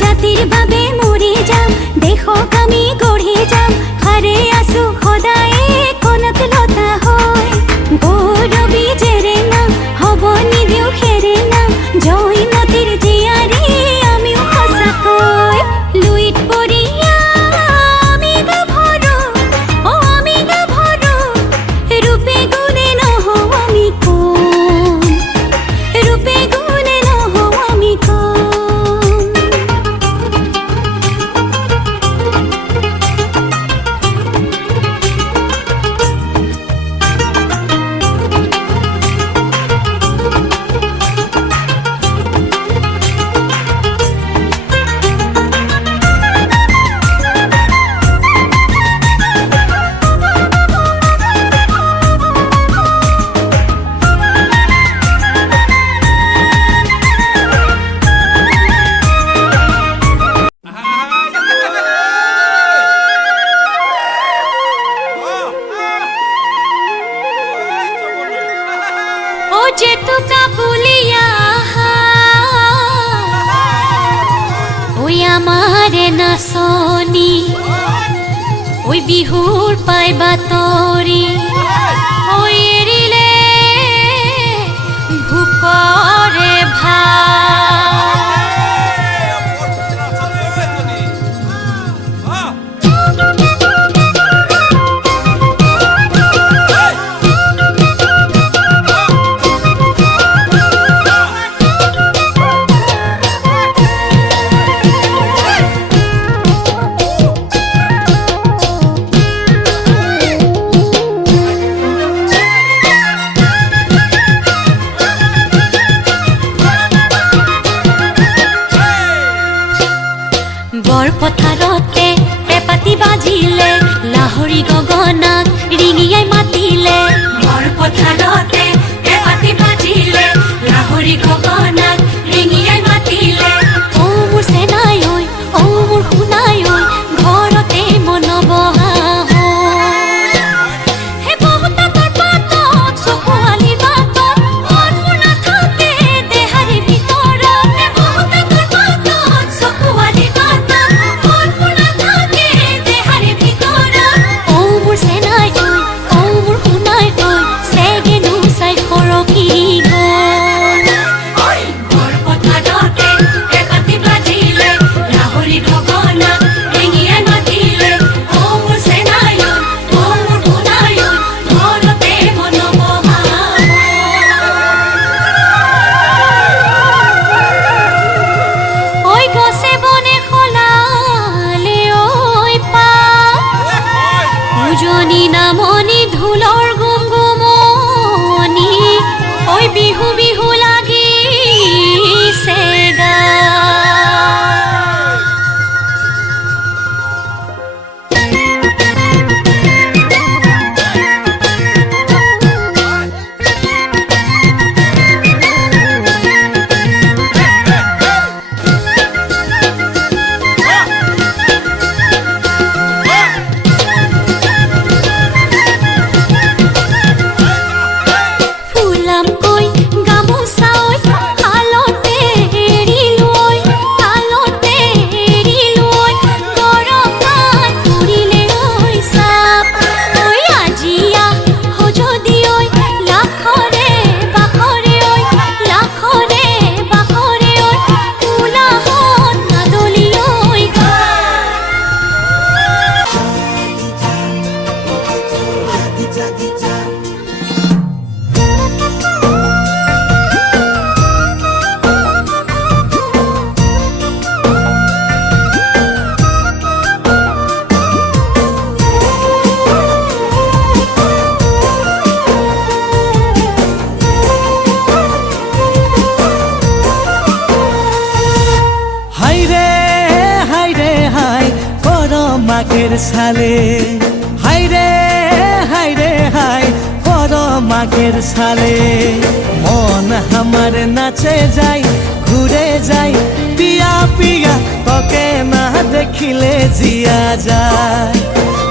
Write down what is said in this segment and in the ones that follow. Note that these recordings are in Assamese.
জাতিৰ বাবে মৰি যাম দেশক আমি গঢ়ি যাম হাৰে আছো সদায়ে কনক লতা হৈ গৌৰৱী জেৰেঙা হ'ব নিদিও সেৰেঙা জয়মতীৰ জীয়াৰী আমিও সঁচাকৈ লুইত পৰিয়া আমি গাভৰু আমি গাভৰু ৰূপে গুণে নহওঁ আমি কম ৰূপে গুণে নহওঁ আমি কম যেতুকা বুলিয়া ওই আমাৰে নাচনি ওই বিহুৰ পাই বাতৰি ওই এৰিলে ভোকৰে পথাৰতে পেপাতি বাজিলে লাহৰি গগনাক ৰিঙিয়াই মাতিলে বৰ পথাৰতে পেপাতি বাজিলে লাহৰি গগনাক ৰিঙিয়াই মাতিলে ও মোৰ চেনাই ঐ ও মোৰ শুনাই ঐ ঘৰতে মন বহা হে বহুতাকৰ পাতত চকুৱালি বাটত মন মোৰ নাথাকে দেহাৰি ভিতৰত হে বহুতাকৰ পাতত চকুৱালি বাটত নামনি ঢোলৰ গুমগুমনি ঐ বিহু বিহু লাগিছে গা মাকের সালে হাই রে হাই কর মাকের সালে মন আমার নাচে যাই ঘুরে যাই পিয়া পিয়া তোকে না দেখিলে জিয়া যায়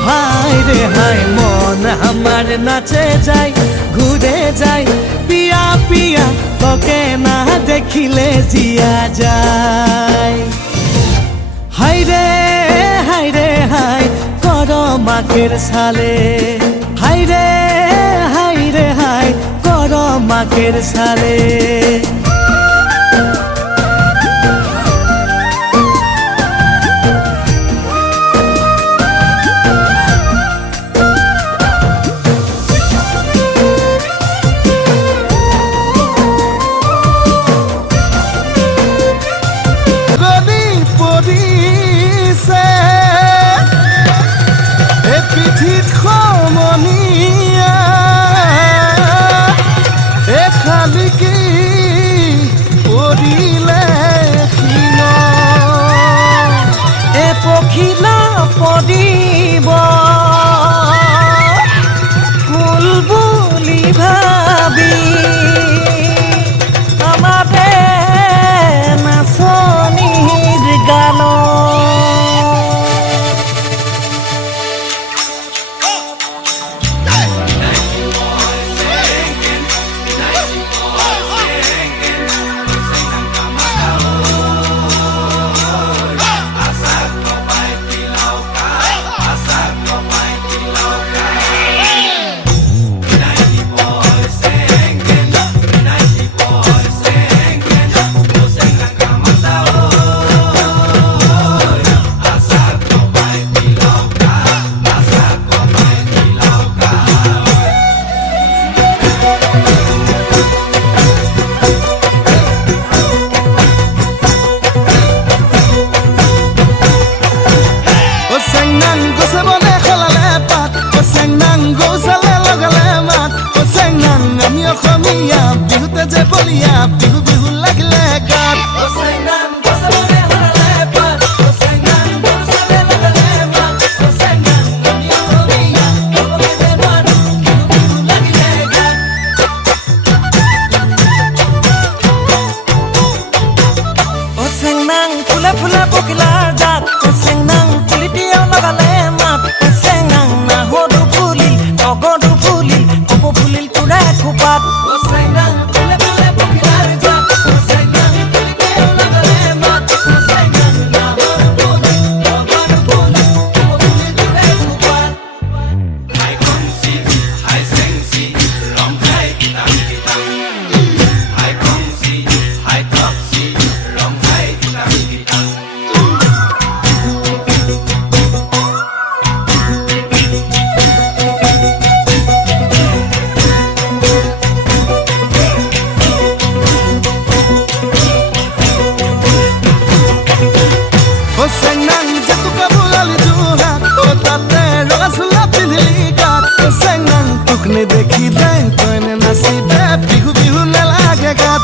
হাই রে হাই মন আমার নাচে যাই ঘুরে যাই পিয়া পিয়া তোকে না দেখিলে জিয়া যায় মাকের সালে হাই রে হাই কর মাকের সালে পখিলা পদিব ফুল বুলি ভাবি আমারে নাচনির গান বিহুতে যে বলিয়া বিহু বিহু লাগিলে গাত ফুলে ফুলে পখিলার জাত সেংনাং পুলিটিয়াও লাগালে মাত সেংনাং না হদু ফুলিল অগদু ফুলিল কপু ফুলিল তুড়ে খুপাত দেখি দেয় তনে নাচি দে বিহু বিহু নালাগে গাত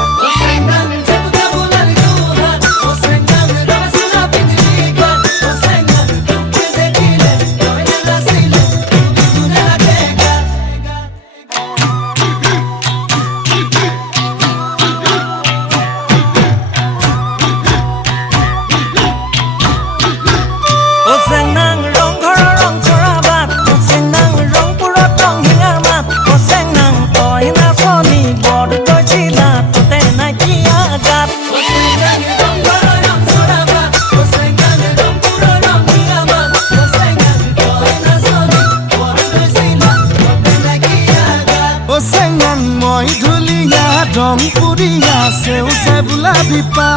মই ধুলিয়া রং পুরিয়া সেউ সে বুলা বিপা